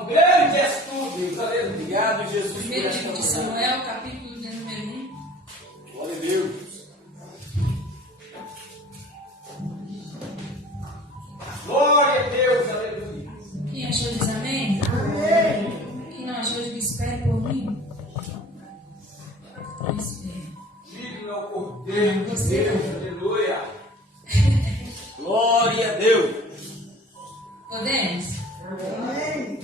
Quão grande és tu, Deus. Aleluia. Obrigado, Jesus. Primeiro livro de Samuel, capítulo número 1. Glória a Deus. Glória a Deus, aleluia. Quem achou diz amém? Amém. Quem não achou diz espere por mim. Espere. Digno é o Cordeiro de Deus, aleluia. Glória a Deus. Podemos? Amém.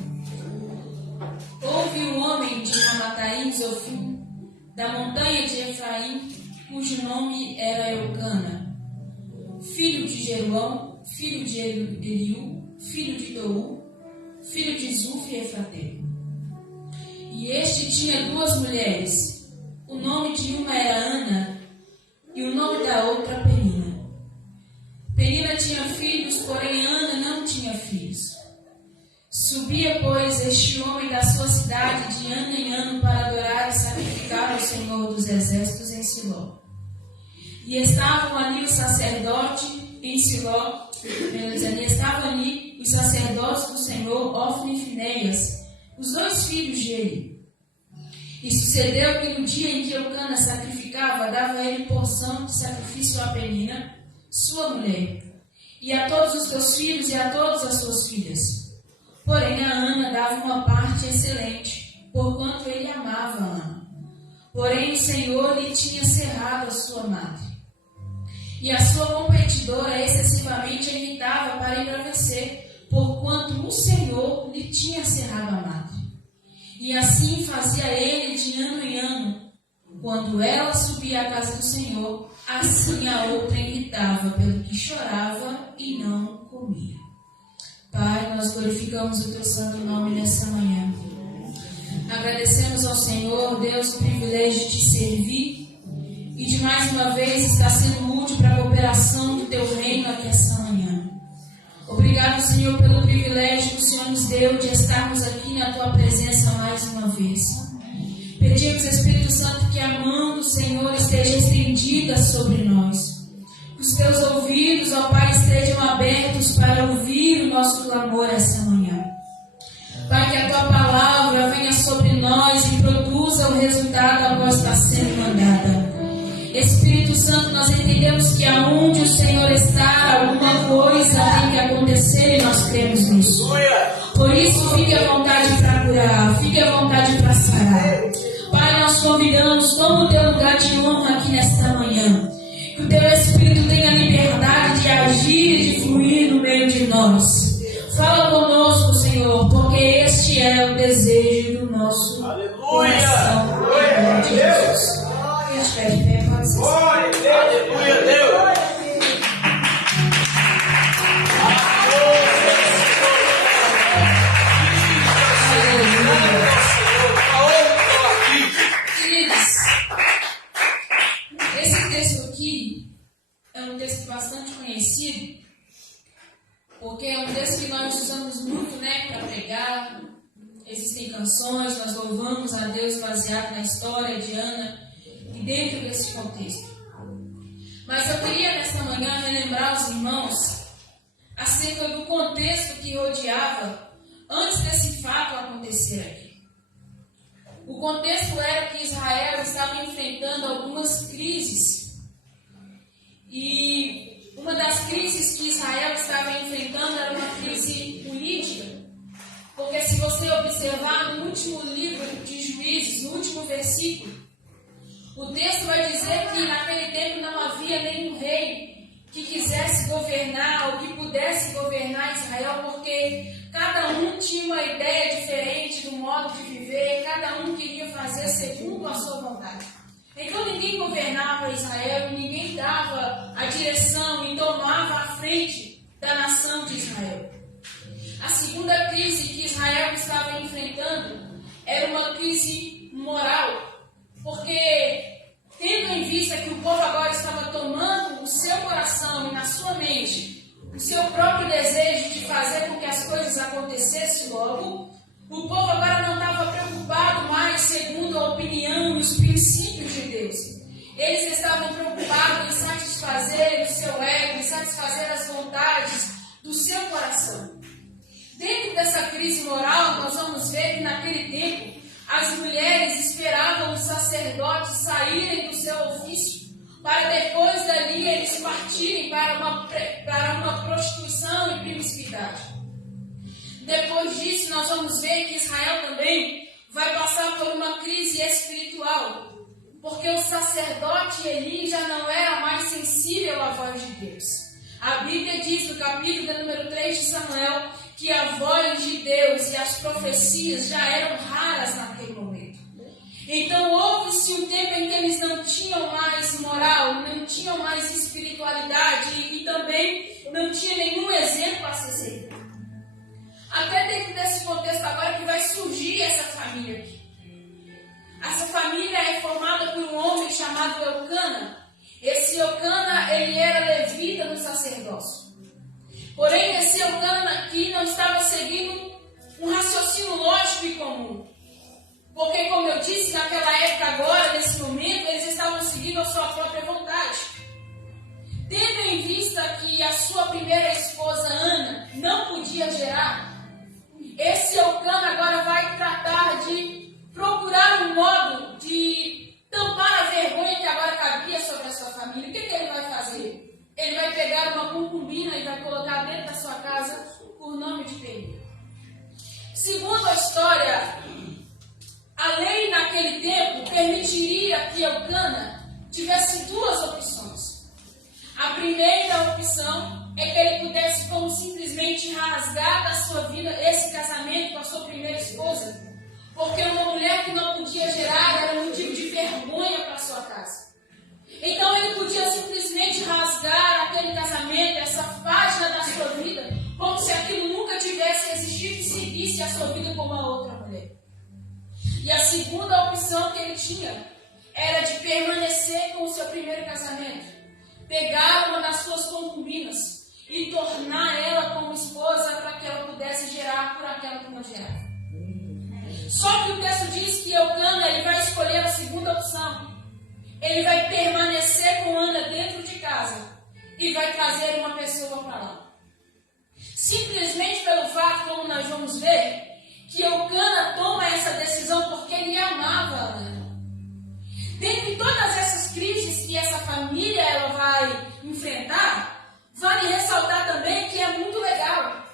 Houve um homem de Ramataim, Zofim, da montanha de Efraim, cujo nome era Eucana, filho de Jeruão, filho de Eliú, filho de Tou, filho de Zuf e Efrateiro. E este tinha duas mulheres. O nome de uma era Ana e o nome da outra Penina. Penina tinha filhos, porém Ana não tinha filhos. Subia, pois, este homem da sua cidade de ano em ano para adorar e sacrificar ao Senhor dos Exércitos em Siló. E estavam ali os sacerdotes em Siló, estavam ali os sacerdotes do Senhor, Ofni e Finéias, os dois filhos de Eli. E sucedeu que no dia em que Eucana sacrificava, dava ele porção de sacrifício a Penina, sua mulher, e a todos os seus filhos e a todas as suas filhas. Porém, a Ana dava uma parte excelente, porquanto ele amava a Ana. Porém, o Senhor lhe tinha cerrado a sua madre. E a sua competidora excessivamente a irritava para embravecer, porquanto o Senhor lhe tinha cerrado a madre. E assim fazia ele de ano em ano. Quando ela subia à casa do Senhor, assim a outra irritava, pelo que chorava e não comia. Pai, nós glorificamos o teu santo nome nessa manhã. Agradecemos ao Senhor, Deus, o privilégio de te servir e de mais uma vez estar sendo útil para a cooperação do teu reino aqui essa manhã. Obrigado, Senhor, pelo privilégio que o Senhor nos deu de estarmos aqui na tua presença mais uma vez. Pedimos, Espírito Santo, que a mão do Senhor esteja estendida sobre nós. Que os teus ouvidos, ó Pai, estejam abertos para ouvir o nosso clamor essa manhã. Pai, que a tua palavra venha sobre nós e produza o resultado a qual está sendo mandada. Espírito Santo, nós entendemos que aonde o Senhor está, alguma coisa tem que acontecer e nós cremos nisso. Por isso, fique à vontade para curar, fique à vontade para sarar. Pai, nós convidamos, toma o teu lugar de honra aqui nesta manhã. Que o teu Espírito tenha liberdade de agir e de fluir no meio de nós. Fala conosco, Senhor, porque este é o desejo do nosso coração. Aleluia! De Jesus. Quem estiver de pé, pode ser. Aleluia, Deus! Esse texto aqui é um texto bastante conhecido, porque é um texto que nós usamos muito, para pregar. Existem canções, nós louvamos a Deus baseado na história de Ana e dentro desse contexto. Mas eu queria nesta manhã relembrar os irmãos acerca do contexto que rodeava antes desse fato acontecer aqui. O contexto era que Israel estava enfrentando algumas crises. E uma das crises que Israel estava enfrentando era uma crise política. Porque se você observar no último livro de Juízes, no último versículo, o texto vai dizer que naquele tempo não havia nenhum rei que quisesse governar ou que pudesse governar Israel, porque cada um tinha uma ideia diferente do modo de viver, cada um queria fazer segundo a sua vontade. Então ninguém governava Israel, ninguém dava a direção e tomava a frente da nação de Israel. A segunda crise que Israel estava enfrentando era uma crise moral, porque tendo em vista que o povo agora estava tomando o seu coração e na sua mente o seu próprio desejo de fazer com que as coisas acontecessem logo, o povo agora não estava preocupado mais segundo a opinião e os princípios de Deus. Eles estavam preocupados em satisfazer o seu ego, em satisfazer as vontades do seu coração. Dentro dessa crise moral, nós vamos ver que naquele tempo as mulheres esperavam os sacerdotes saírem do seu ofício para depois dali eles partirem para uma prostituição e promiscuidade. Depois disso, nós vamos ver que Israel também vai passar por uma crise espiritual, porque o sacerdote Eli já não era mais sensível à voz de Deus. A Bíblia diz no capítulo de número 3 de Samuel que a voz de Deus e as profecias já eram raras naquele momento. Então houve-se um tempo em que eles não tinham mais moral, não tinham mais espiritualidade e também não tinha nenhum exemplo a ser seguido. Até dentro desse contexto agora que vai surgir essa família aqui. Essa família é formada por um homem chamado Eucana. Esse Eucana, ele era levita no sacerdócio. Porém, esse Eucana aqui não estava seguindo um raciocínio lógico e comum. Porque, como eu disse, naquela época agora, nesse momento, eles estavam seguindo a sua própria vontade. Tendo em vista que a sua primeira esposa, Ana, não podia gerar, esse Eucana agora vai tratar de procurar um modo de tampar a vergonha que agora cabia sobre a sua família. O que ele vai fazer? Ele vai pegar uma concubina e vai colocar dentro da sua casa por nome de Penina. Segundo a história, a lei naquele tempo permitiria que Eucana tivesse duas opções. A primeira opção é que ele pudesse como simplesmente rasgar da sua vida esse casamento com a sua primeira esposa, porque uma mulher que não podia gerar era motivo de vergonha para a sua casa. Então ele podia simplesmente rasgar aquele casamento, essa página da sua vida, como se aquilo nunca tivesse existido e seguisse a sua vida com uma outra mulher. E a segunda opção que ele tinha era de permanecer com o seu primeiro casamento, pegar uma das suas concubinas e tornar ela como esposa para que ela pudesse gerar por aquela que não gerava. Só que o texto diz que Eucana ele vai escolher a segunda opção. Ele vai permanecer com Ana dentro de casa e vai trazer uma pessoa para lá. Simplesmente pelo fato, como nós vamos ver, que Eucana toma essa decisão porque ele amava a Ana. Dentre todas essas crises que essa família ela vai enfrentar, vale ressaltar também que é muito legal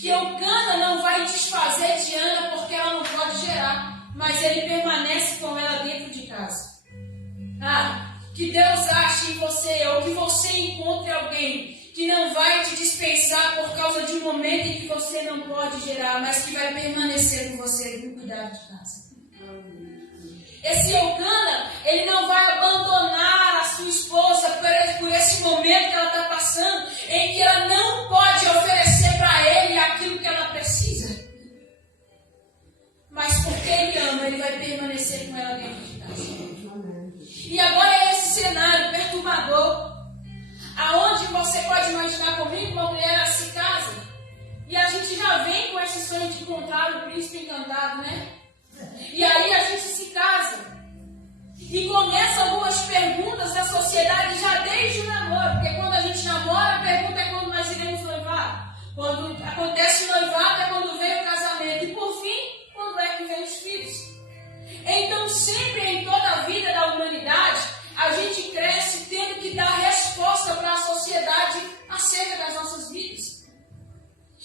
que Eucana não vai desfazer de Ana porque ela não pode gerar, mas ele permanece com ela dentro de casa. Que Deus ache em você, ou que você encontre alguém que não vai te dispensar por causa de um momento em que você não pode gerar, mas que vai permanecer com você no cuidado de casa. Esse Eucana, ele não vai abandonar a sua esposa por esse momento que ela está passando, em que ela não pode oferecer para ele aquilo que ela precisa. Mas porque ele ama, ele vai permanecer com ela dentro de casa. E agora é esse cenário perturbador, aonde você pode imaginar comigo, uma mulher se casa, e a gente já vem com esse sonho de encontrar o príncipe encantado, né? E aí a gente se casa, e começa algumas perguntas da sociedade já desde o namoro, porque quando a gente namora, a pergunta é quando nós iremos noivar. Quando acontece o noivado é quando vem o casamento, e por fim, quando é que vem os filhos. Então, sempre em toda a vida da humanidade, a gente cresce tendo que dar resposta para a sociedade acerca das nossas vidas.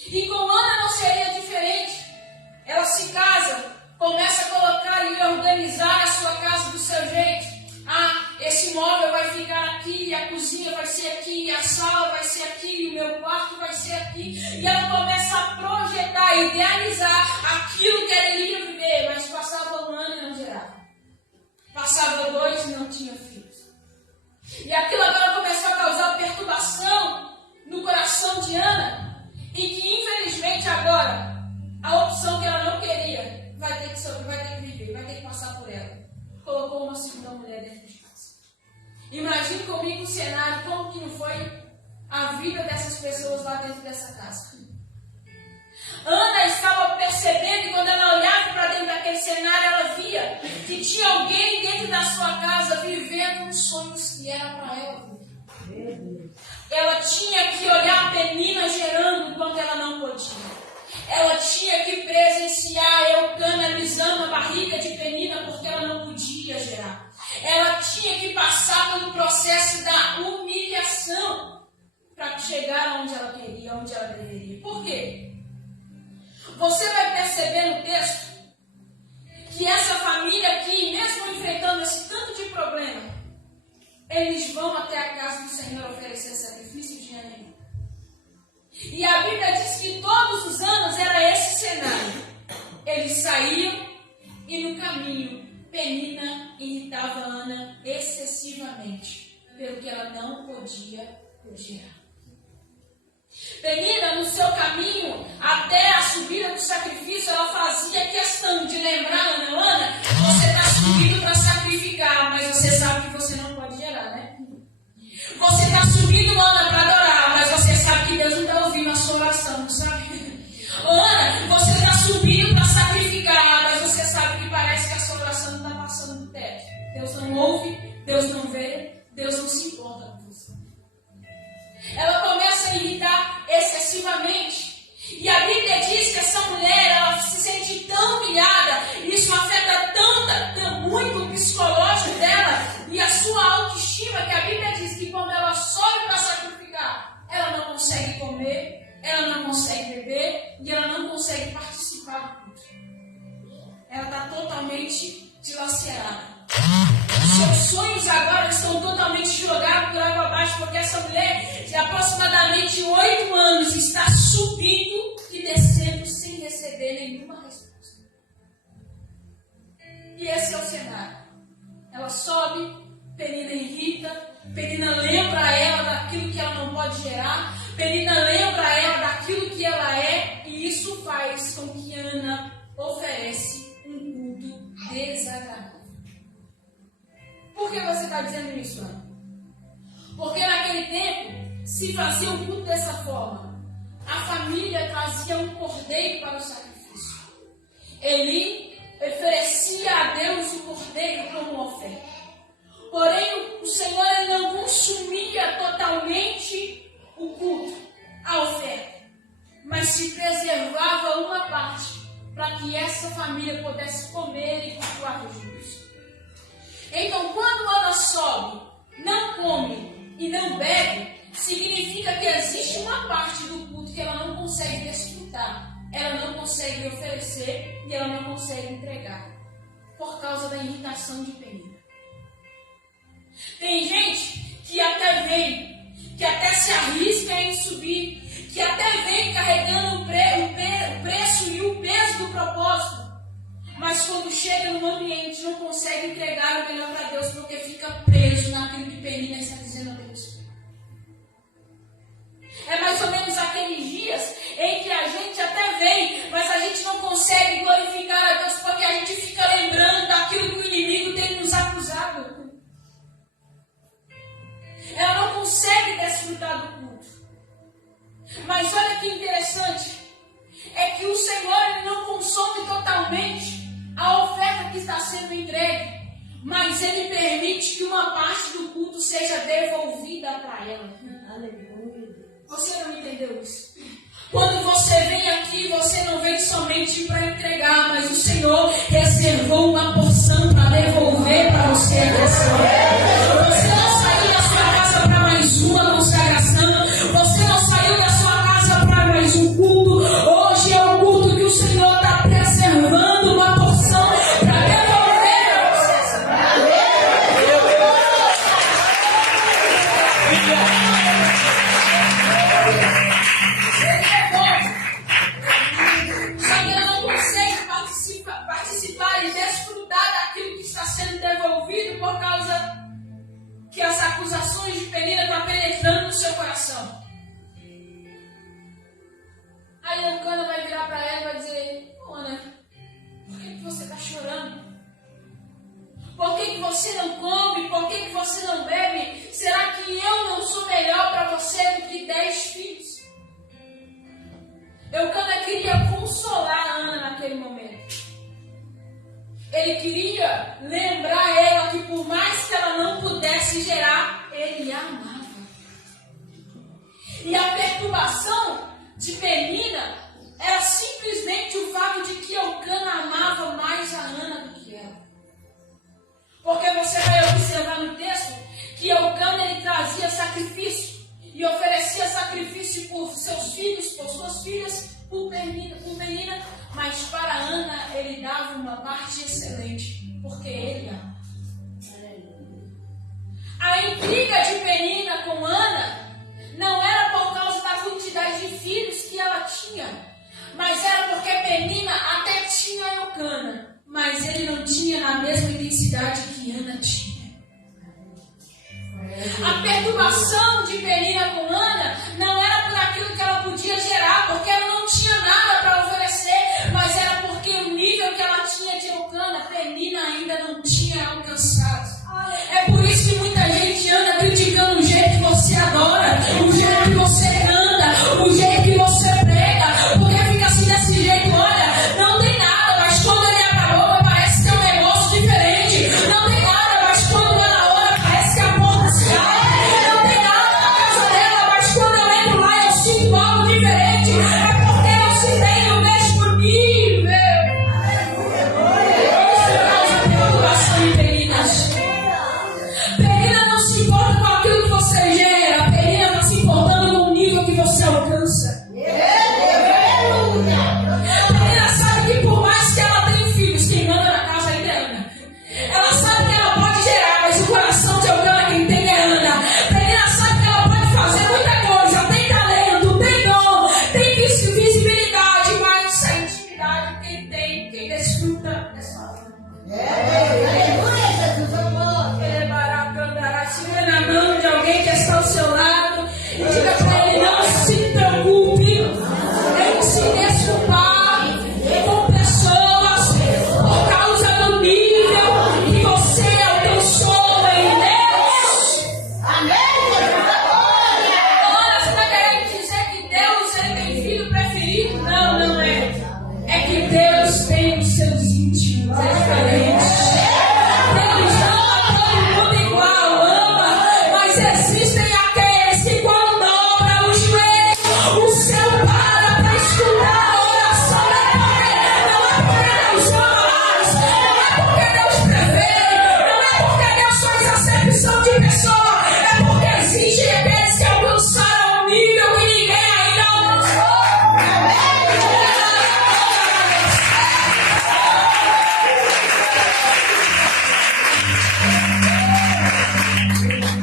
E com Ana não seria diferente. Ela se casa, começa a colocar e organizar a sua casa do seu jeito. Esse móvel vai ficar aqui, a cozinha vai ser aqui, a sala vai ser aqui, o meu quarto vai ser aqui. E ela começa a projetar, idealizar aquilo que ela iria viver, mas passava um ano e não gerava. Passava 2 e não tinha filhos. E aquilo agora começou a causar perturbação no coração de Ana, e que infelizmente agora, a opção que ela não queria, vai ter que viver, vai ter que passar por ela. Colocou uma segunda mulher dentro de casa. Imagine comigo o cenário, como que não foi a vida dessas pessoas lá dentro dessa casa. Ana estava percebendo, e quando ela olhava para dentro daquele cenário, ela via que tinha alguém dentro da sua casa vivendo os sonhos que era para ela. Ela tinha que olhar a Penina gerando enquanto ela não podia. ela tinha que presenciar Eucana alisando a barriga de Penina porque ela não podia gerar. Ela tinha que passar pelo processo da humilhação para chegar onde ela queria, onde ela deveria. Por quê? Você vai perceber no texto que essa família aqui, mesmo enfrentando esse tanto de problema, eles vão até a casa do Senhor oferecer sacrifício de animal. E a Bíblia diz que todos os anos era esse cenário. Eles saíam e no caminho Penina irritava Ana excessivamente, pelo que ela não podia gerar. Penina, no seu caminho até a subida do sacrifício, ela fazia questão de lembrar Ana, você está subindo para sacrificar, mas você sabe que você não pode gerar, né? Você está subindo, Ana, para adorar, mas você sabe que Deus não está ouvindo a sua oração, não sabe? Ana, você está subindo para sacrificar, mas você sabe que parece que a sua oração não está passando do teto. Deus não ouve, Deus não vê, Deus não se importa com você. Ela começa a irritar excessivamente. E a Bíblia diz que essa mulher, ela se sente tão humilhada, isso afeta muito o psicológico dela e a sua autoestima, que a Bíblia diz que quando ela sobe para sacrificar, ela não consegue comer, ela não consegue beber e ela não consegue participar do culto. Ela está totalmente dilacerada. Seus sonhos agora estão totalmente jogados por água abaixo, porque essa mulher de aproximadamente 8 anos está subindo e descendo sem receber nenhuma resposta. E esse é o cenário. Ela sobe, Penina irrita, Penina lembra ela daquilo que ela não pode gerar, Penina lembra ela daquilo que ela é, e isso faz com que Ana oferece um culto desagradável. Por que você está dizendo isso, Ana? Porque naquele tempo se fazia um culto dessa forma. A família trazia um cordeiro para o sacrifício. Ele oferecia a Deus o cordeiro como oferta. Porém, o Senhor ele não consumia totalmente o culto, a oferta, mas se preservava uma parte para que essa família pudesse comer e cultuar os justos. Então, quando Ana sobe, não come e não bebe, significa que existe uma parte do culto que ela não consegue desfrutar, ela não consegue oferecer e ela não consegue entregar, por causa da irritação de Penina. Tem gente que até vem, que até se arrisca em subir, que até vem carregando o preço e o peso do propósito, mas quando chega no ambiente não consegue entregar o melhor para Deus, porque fica preso naquilo que Penina está dizendo a Deus. É mais ou menos aqueles dias em que a gente até vem, mas a gente não consegue glorificar a Deus, porque a gente fica lembrando daquilo que o inimigo tem nos acusado. Ela não consegue desfrutar do culto. Mas olha que interessante, é que o Senhor ele não consome totalmente a oferta que está sendo entregue, mas Ele permite que uma parte do culto seja devolvida para ela. Aleluia. Você não entendeu isso? Quando você vem aqui, você não vem somente para entregar, mas o Senhor reservou uma porção para devolver para você a porção. Você não saiu da sua casa para mais uma consagração, você não saiu da sua casa para mais um culto. Hoje é o culto que o Senhor está preservando uma porção para devolver para você. Só que ela não consegue participar e desfrutar daquilo que está sendo devolvido por causa que as acusações de Penina estão penetrando no seu coração. Aí Eucana vai virar para ela e vai dizer: Ana, por que você está chorando? Por que você não come? Por que você não bebe? Será que eu não sou melhor para você do que 10 filhos? Eucana queria consolar a Ana naquele momento. Ele queria lembrar ela que por mais que ela não pudesse gerar, ele a amava. E a perturbação de Penina era simplesmente sacrifício por seus filhos, por suas filhas, por Penina, mas para Ana ele dava uma parte excelente, porque ele ama. A intriga de Penina com Ana não era por causa da quantidade de filhos que ela tinha, mas era porque Penina até tinha Eucana, mas ele não tinha na mesma intensidade que Ana tinha. A perturbação de Penina com Ana não era por aquilo que ela podia gerar, porque ela não tinha nada para oferecer, mas era porque o nível que ela tinha de Eucana, Penina ainda não tinha alcançado. É por isso que muita gente anda criticando o jeito que você adora, o jeito que você canta, o jeito que você prega, porque fica assim desse jeito, olha, não tem nada, mas quando ele abre a boca parece que é um negócio diferente, não tem nada, mas quando ela ora parece que a porta se abre, não tem nada na casa dela, mas quando eu entro lá eu sinto algo diferente, é porque eu se tenho o mesmo nível. Isso causa perturbação em Peninas. Penina não se importa com aquilo que você gera, Penina está se importando com o nível que você alcança. Penina sabe que por mais que ela tenha filhos, quem manda na casa ainda é Ana. Ela sabe que ela pode gerar, mas o coração de Eucana quem tem é Ana. Penina sabe que ela pode fazer muita coisa, tem talento, tem dom, tem visibilidade, mas a intimidade quem tem, quem desfruta é só Ana. Segura na mão de alguém que está ao seu lado e diga para ele: não se preocupe em se desculpar com pessoas por causa do nível que você alcançou em Deus. Agora você está querendo dizer que Deus ele tem filho preferido? Não, não é. É que Deus tem os seus íntimos, é diferente. Existem aqueles que quando dobra o joelho, o seu para escutar a oração. Não é porque Deus ama, não é porque Deus prevê, não é porque Deus faz acepção de pessoa, é porque existem aqueles que alcançaram um nível que ninguém ainda alcançou.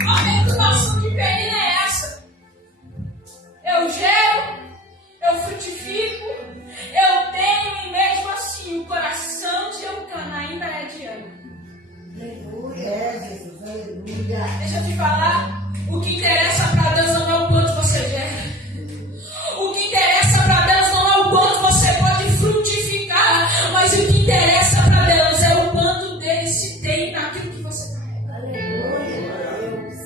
A perturbação de Penina é essa. Eu gero, eu frutifico, eu tenho e mesmo assim o coração de Eucana ainda é de Ana. Aleluia, Jesus, aleluia. Deixa eu te falar, o que interessa para Deus não é o quanto você gera. O que interessa para Deus não é o quanto você pode frutificar, mas o que interessa para Deus é o quanto dele se tem naquilo que você carrega. Aleluia, Deus.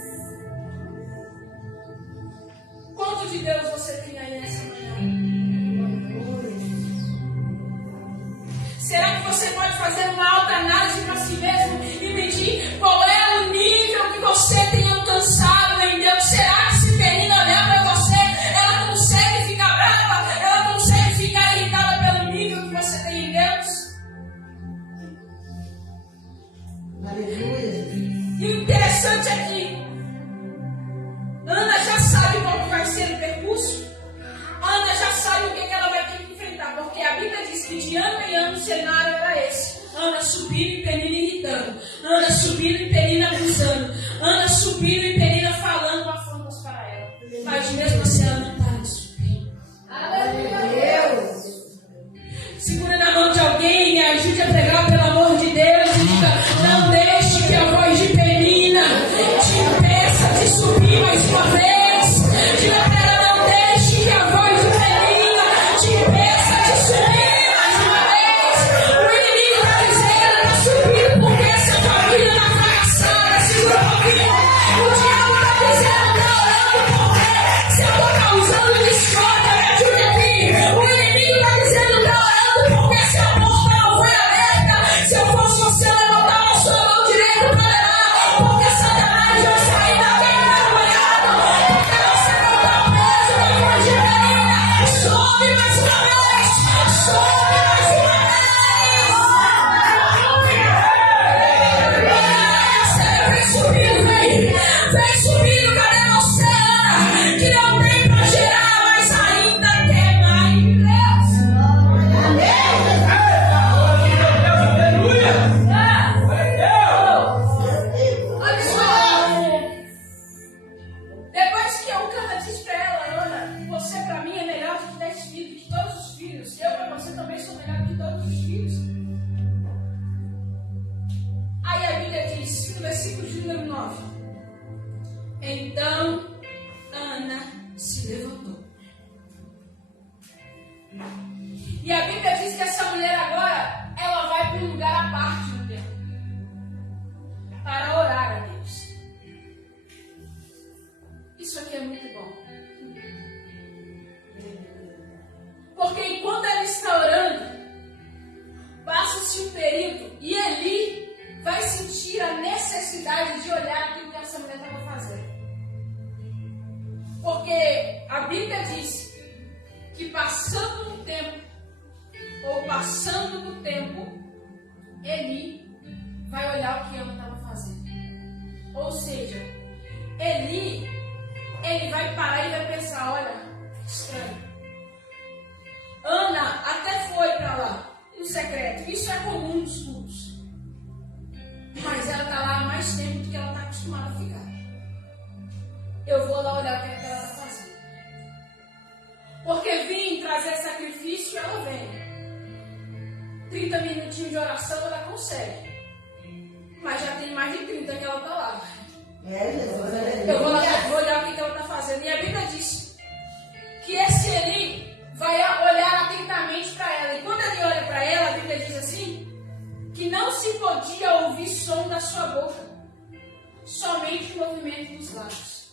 Quanto de Deus você tem aí nessa manhã? Será que você pode fazer uma autoanálise para si mesmo e medir qual é o nível que você tem alcançado em Deus? Será que se Penina olhar para você, ela consegue ficar brava? Ela consegue ficar irritada pelo nível que você tem em Deus? Aleluia. E o interessante é que Ana já sabe qual que vai ser o percurso. Ana já sabe o que ela vai ter que enfrentar, porque a Bíblia diz que de ano em ano o cenário era esse. Ana subindo e Penina irritando, Ana subindo e Penina abusando, Ana subindo e Penina falando afrontas para ela. Mas mesmo assim ela não para de subir. Deus. Segura na mão de alguém e ajude a pregar pelo amor de Deus e diga: não deixe que a voz de Penina te impeça de subir mais uma vez. Diga para ela: não deixe que a voz de Penina te impeça de subir mais uma vez. O inimigo está dizendo: está subindo porque essa família está fracassada. Segura um pouquinho. O você também sou melhor que todos os filhos. Aí a Bíblia diz, no versículo de número 9: então Ana se levantou. E a Bíblia diz que essa mulher agora, ela vai para um lugar à parte no templo para orar a Deus. Isso aqui é muito bom. Porque enquanto ela está orando, passa-se um período e Eli vai sentir a necessidade de olhar aquilo que essa mulher estava fazendo. Porque a Bíblia diz que passando do tempo, Eli vai olhar o que ela estava fazendo. Ou seja, Eli, ele vai parar e vai pensar, olha, estranho. Ana até foi para lá, no secreto. Isso é comum nos cultos. Mas ela está lá há mais tempo do que ela está acostumada a ficar. Eu vou lá olhar o que ela está fazendo. Porque vim trazer sacrifício, ela vem. 30 minutinhos de oração ela consegue. Mas já tem mais de 30 que ela está lá. Eu vou lá, vou olhar o que ela está fazendo. E a Bíblia diz que esse Eli vai olhar atentamente para ela. E quando ele olha para ela, a Bíblia diz assim, que não se podia ouvir som da sua boca, somente o movimento dos lábios.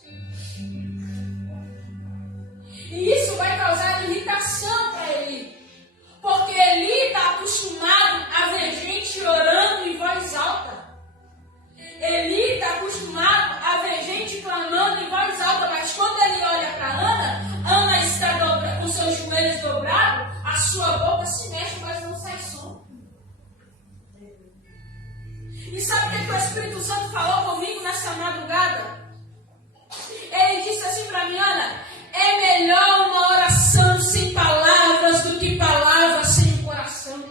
E isso vai causar irritação para Eli, porque Eli está acostumado a ver gente orando em voz alta. Eli está acostumado a ver gente clamando em voz alta, mas quando ele olha para Ana, Ana está com seus joelhos dobrados, a sua boca se mexe, mas não sai som. E sabe o que o Espírito Santo falou comigo nessa madrugada? Ele disse assim para mim, Ana, é melhor uma oração sem palavras do que palavras sem o coração.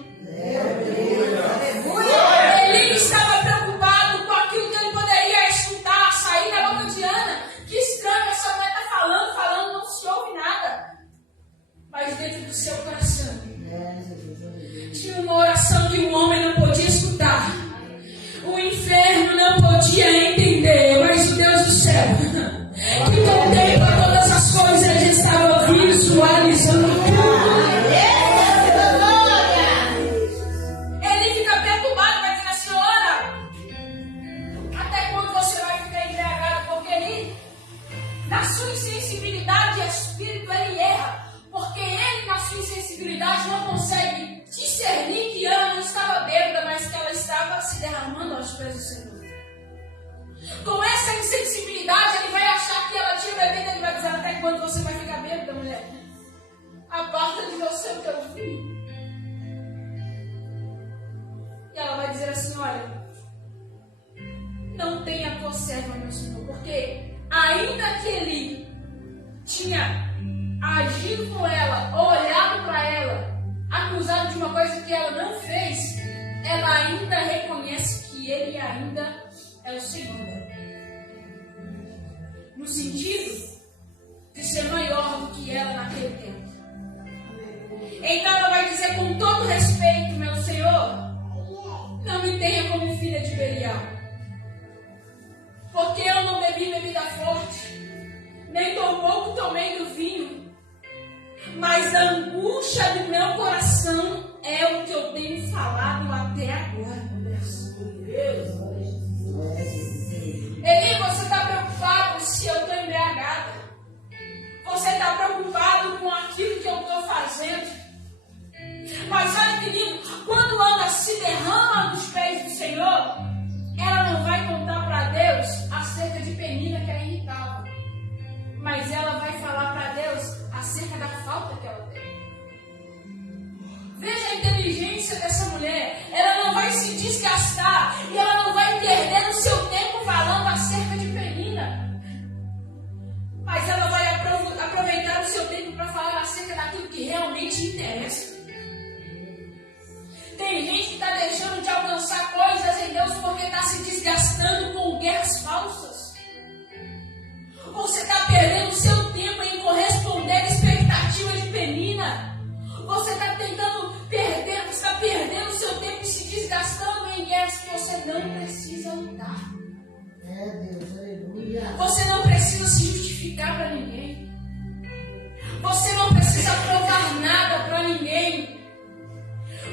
Ele estava preocupado com aquilo que ele poderia escutar, sair da boca de Ana. Que estranho, essa mulher está falando, não se ouve nada. Mas dentro do seu coração tinha uma oração que o homem não podia escutar. O inferno não podia entender, mas o Deus do céu, que contempla todas as coisas, ele estava visualizando tudo. Ele fica perturbado, vai dizer assim, Ana, até quando você vai ficar embriagado? Porque ele, na sua insensibilidade, espírito, ele erra. Porque ele, na sua insensibilidade, não consegue discernir que Ana não estava bêbada, mas que ela estava se derramando aos pés do Senhor. Com essa insensibilidade, ele vai achar que ela tinha bebido, ele vai dizer, até quando você vai ficar bêbada, mulher? Aparta de você o teu filho. E ela vai dizer assim, olha, não tenha tua serva, meu Senhor, porque ainda que ele tinha agido com ela, ou olhado para ela, acusado de uma coisa que ela não fez, ela ainda reconhece que ele ainda é o Senhor dela. No sentido de ser maior do que ela naquele tempo. Então ela vai dizer com todo respeito, meu Senhor, não me tenha como filha de Belial. Porque eu não bebi bebida forte, nem tampouco tomei do vinho. Mas a angústia do meu coração é o que eu tenho falado até agora. Eli, você está preocupado se eu estou embriagada? Você está preocupado com aquilo que eu estou fazendo? Mas olha que lindo, quando Ana se derrama nos pés do Senhor, ela não vai contar para Deus acerca de Penina que a irritava, mas ela vai falar para Deus acerca da falta que ela tem. Veja a inteligência dessa mulher. Ela não vai se desgastar e ela não vai perder o seu tempo falando acerca de Penina, mas ela vai aproveitar o seu tempo para falar acerca daquilo que realmente interessa não precisa lutar. É Deus, aleluia. Você não precisa se justificar para ninguém. Você não precisa provar nada para ninguém.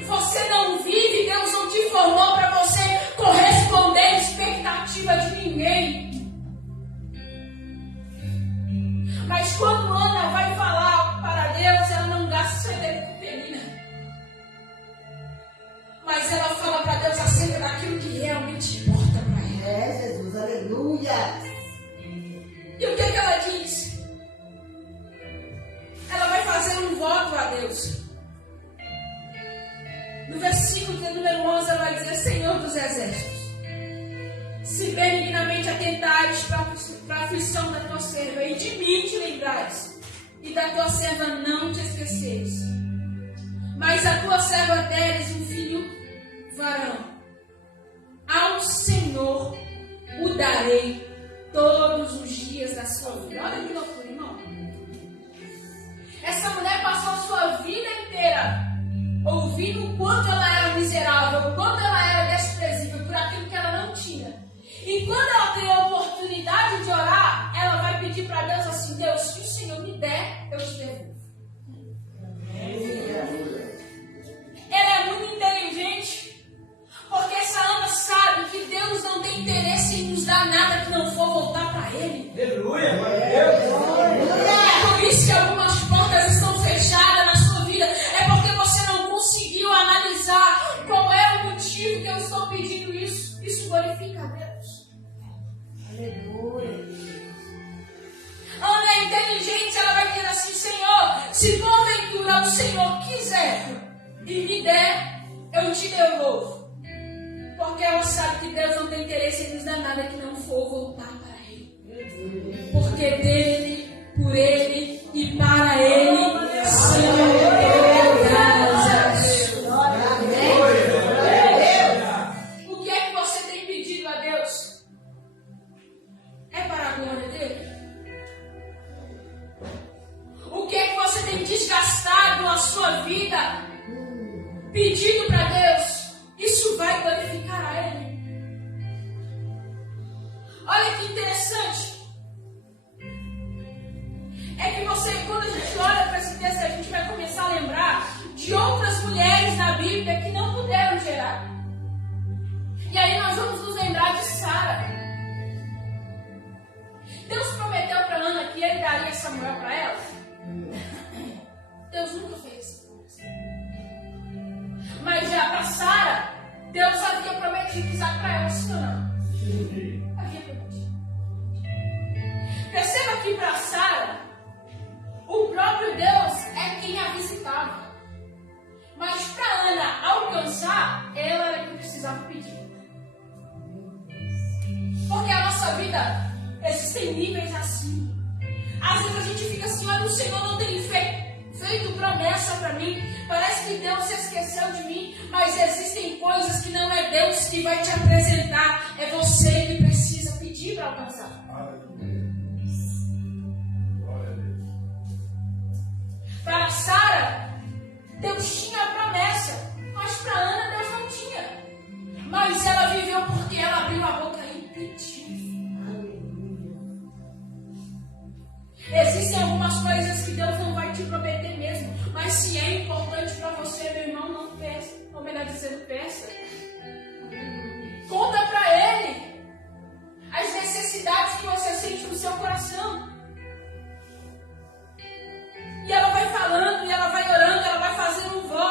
Você não vive, Deus não te formou para você corresponder à expectativa de ninguém. Mas quando Ana vai falar para Deus, ela não gasta segredo com Penina. Mas ela fala para Deus acerca daquilo que realmente importa para ela. É Jesus, aleluia. E o que ela diz? Ela vai fazer um voto a Deus. No versículo de número 11, ela vai dizer: Senhor dos exércitos, se benignamente atentares para a aflição da tua serva, e de mim te lembrares, e da tua serva não te esqueceres, mas a tua serva deres um filho varão, ao Senhor o darei todos os dias da sua vida. Olha que loucura, irmão. Essa mulher passou a sua vida inteira ouvindo o quanto ela era miserável, o quanto ela era desprezível por aquilo que ela não tinha. E quando ela tem a oportunidade de orar, ela vai pedir para Deus assim: Deus, se o Senhor me der, eu te devolvo. Ela é muito inteligente, porque essa Ana sabe que Deus não tem interesse em nos dar nada que não for voltar para Ele. Aleluia, Deus. É por isso que algumas portas estão fechadas na sua vida. É porque você não conseguiu analisar qual é o motivo que eu estou pedindo isso. Isso glorifica a Deus. Aleluia. Ana é inteligente, ela vai dizer assim: Senhor, se porventura o Senhor quiser e me der, eu te devolvo. Porque ela sabe que Deus não tem interesse em nos dar nada que não for voltar para Ele. Porque dele, por Ele e para Ele são todas as coisas. O que é que você tem pedido a Deus? É para a glória dele? O que é que você tem desgastado a sua vida pedindo para Deus? Isso vai glorificar a Ele. Olha que interessante. É que você, quando a gente olha para esse texto, a gente vai começar a lembrar de outras mulheres na Bíblia que não puderam gerar. E aí nós vamos nos lembrar de Sara. Deus prometeu para Ana que Ele daria Samuel para ela. Deus nunca fez isso. Mas já para Sara, Deus havia prometido Isaac para ela, sim ou não? Havia prometido. Perceba que para Sara, o próprio Deus é quem a visitava. Mas para Ana alcançar, ela era quem precisava pedir. Porque a nossa vida, existem níveis assim. Às vezes a gente fica assim: olha, o Senhor não tem feito promessa para mim. Parece que Deus se esqueceu de mim. Mas existem coisas que não é Deus que vai te apresentar. É você que precisa pedir para alcançar. Para Sara, Deus tinha a promessa. Mas para Ana, Deus não tinha. Mas ela viveu porque ela abriu a boca e pediu. Existem algumas coisas que Deus não vai te prometer mesmo. Mas se é importante para você, meu irmão, não peça. Ou melhor dizendo, peça. Conta para Ele as necessidades que você sente no seu coração. E ela vai falando, e ela vai orando, ela vai fazendo um voto.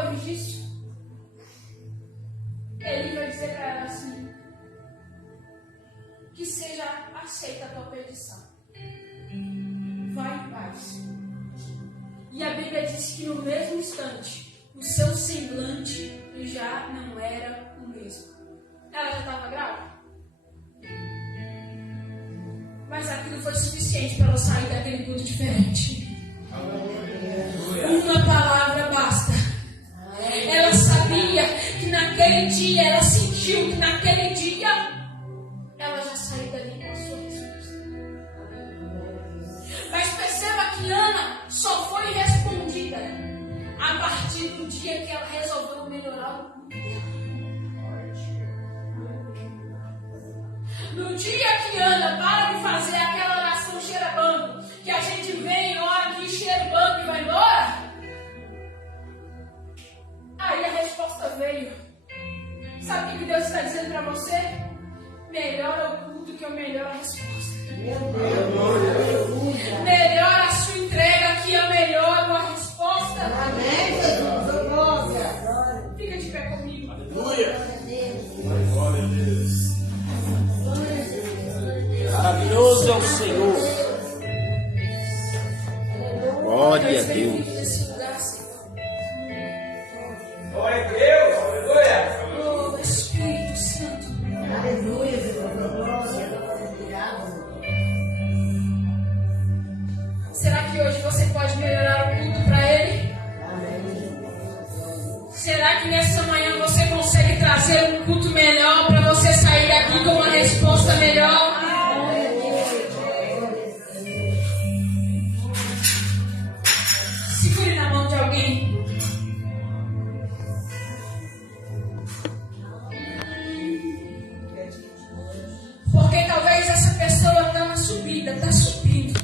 depois disso, ele vai dizer para ela assim: que seja aceita a tua petição. Vai em paz. E a Bíblia diz que no mesmo instante, o seu semblante já não era o mesmo. Ela já estava grávida. Mas aquilo foi suficiente para ela sair daquele culto diferente. Uma palavra basta. Ela sabia que naquele dia, ela sentiu que naquele dia, ela já saiu dali com a sua resposta. Mas perceba que Ana só foi respondida a partir do dia que ela resolveu melhorar o culto dela. No dia que Ana para de fazer aquela oração xerebando, que a gente vem, ora aqui, xerebando e vai embora, aí a resposta veio. Sabe o que Deus está dizendo para você? Melhora o culto que eu melhoro a resposta. Melhora a sua entrega que eu melhoro a resposta. Amém, Jesus. Glória. Fica de pé comigo. Aleluia. Glória a Deus. Maravilhoso é o Senhor. Glória a Deus. Nesse lugar, Senhor. Glória a Deus. Aleluia. Oh, Espírito Santo. Aleluia, Jesus. Glória. Será que hoje você pode melhorar o culto para Ele? Será que nessa manhã você consegue trazer um culto melhor para você sair daqui com uma resposta melhor? Segure na mão de alguém. Porque talvez essa pessoa está na subida, está subindo.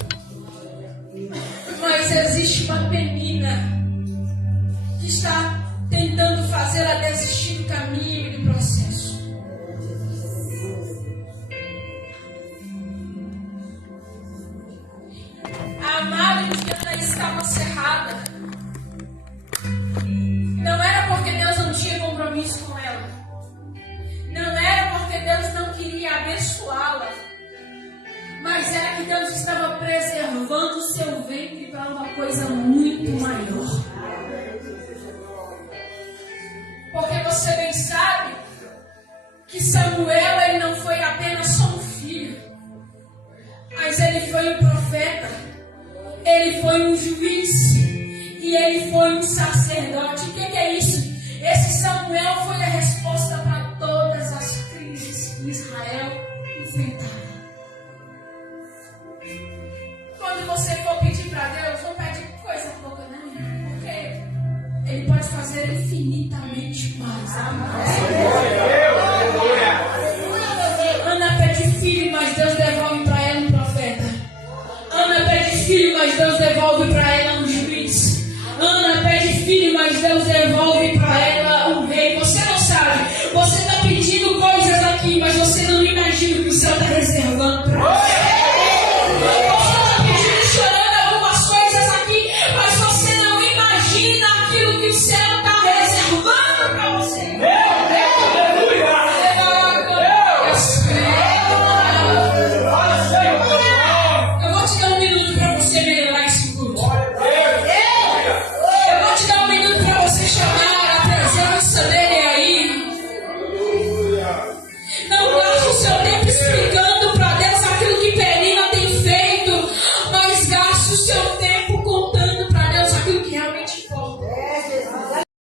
Mas existe uma menina que está tentando fazer ela desistir do caminho e do processo. A amada de Ana estava cerrada. Não era porque Deus não tinha compromisso com ela. Não era porque Deus não queria abençoá-la. Mas era que Deus estava preservando o seu ventre para uma coisa muito maior. Porque você bem sabe que Samuel, ele não foi apenas só um filho, mas ele foi um profeta, ele foi um juiz e ele foi um sacerdote. O que é isso? Esse Samuel foi a resposta para todas as crises que Israel enfrentava. Quando você for pedir para Deus, não pede coisa pouca, não, porque Ele pode fazer infinitamente mais. Amém.